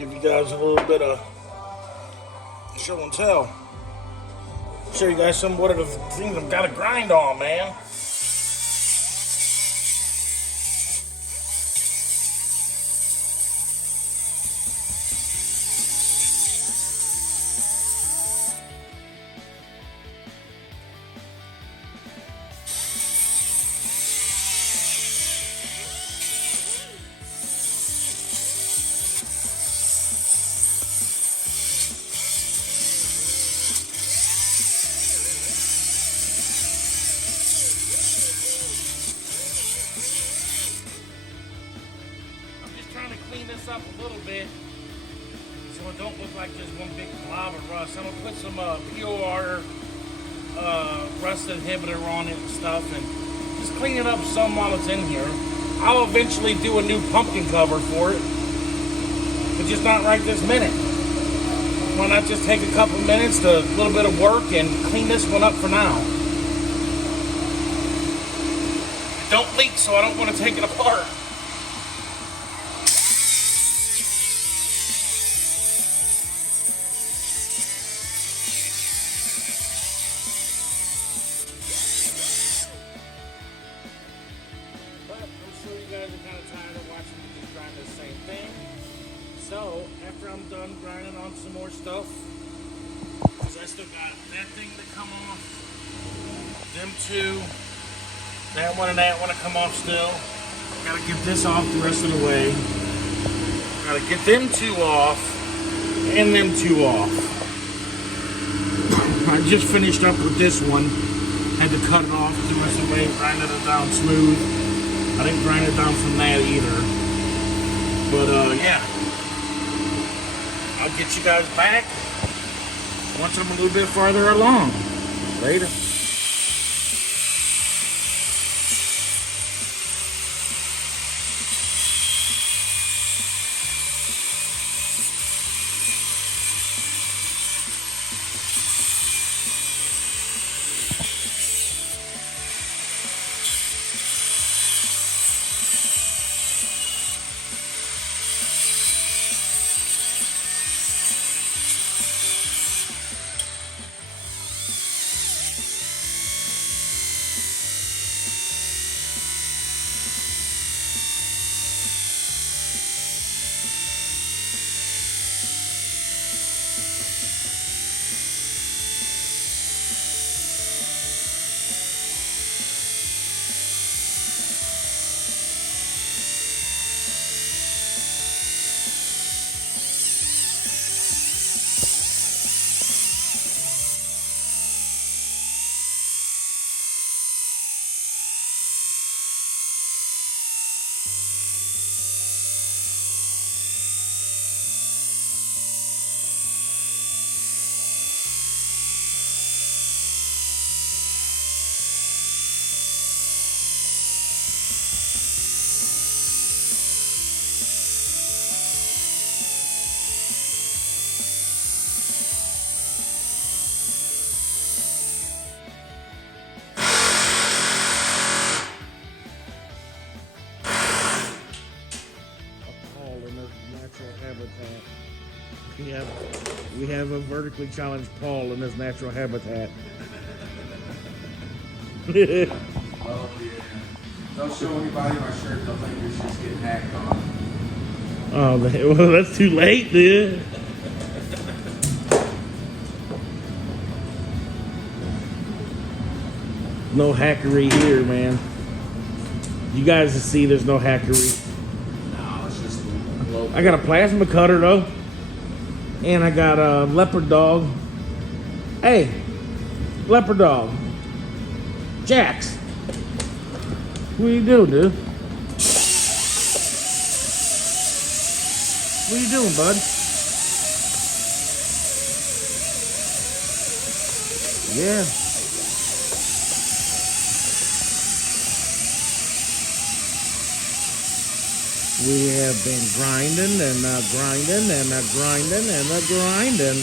Give you guys a little bit of show and tell. Show you guys some what are the things I've got to grind on, man. Clean this up a little bit so it don't look like just one big blob of rust. I'm gonna put some POR rust inhibitor on it and stuff and just clean it up some while it's in here. I'll eventually do a new pumpkin cover for it, but just not right this minute. Why not just take a couple minutes to a little bit of work and clean this one up for now. It don't leak, so I don't want to take it apart. So, after I'm done grinding on some more stuff, because I still got that thing to come off, them two, that one and that one to come off still. Gotta get this off the rest of the way. Gotta get them two off, and them two off. I just finished up with this one. Had to cut it off the rest of the way, grinded it down smooth. I didn't grind it down from that either. But, yeah. I'll get you guys back once I'm a little bit farther along. Later. We have a vertically challenged Paul in his natural habitat. Oh yeah. Don't show anybody my shirt, they'll think your shit's getting hacked on. Oh, man. Well, that's too late, dude. No hackery here, man. You guys see there's no hackery. No, it's just local. I got a plasma cutter, though. And I got a leopard dog. Hey, leopard dog. Jax. What are you doing, dude? What are you doing, bud? Yeah. We have been grinding and grinding and grinding and grinding.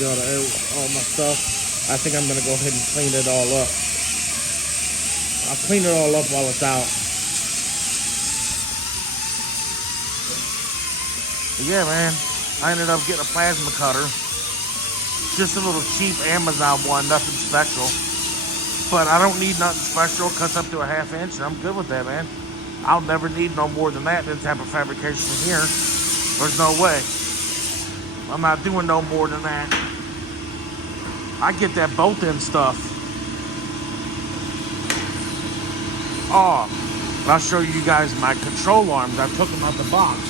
Got all my stuff. I think I'm gonna go ahead and clean it all up. I'll clean it all up while it's out. But yeah, man, I ended up getting a plasma cutter. Just a little cheap Amazon one, nothing special. But I don't need nothing special. Cuts up to a 1/2 inch, and I'm good with that, man. I'll never need no more than that, this type of fabrication here. There's no way. I'm not doing no more than that. I get that bolt-in stuff. Oh, I'll show you guys my control arms. I took them out the box.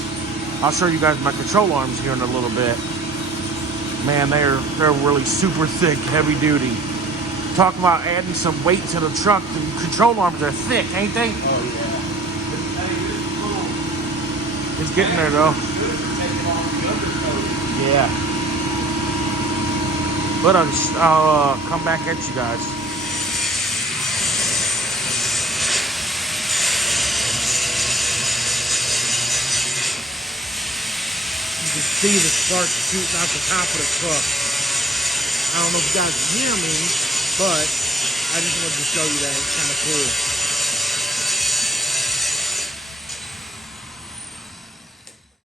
I'll show you guys my control arms here in a little bit. Man, they're really super thick, heavy duty. Talk about adding some weight to the truck. The control arms are thick, ain't they? Oh, yeah. It's getting there, though. Yeah. But I'll come back at you guys. You can see the sparks shooting out the top of the truck. I don't know if you guys can hear me, but I just wanted to show you that. It's kind of cool.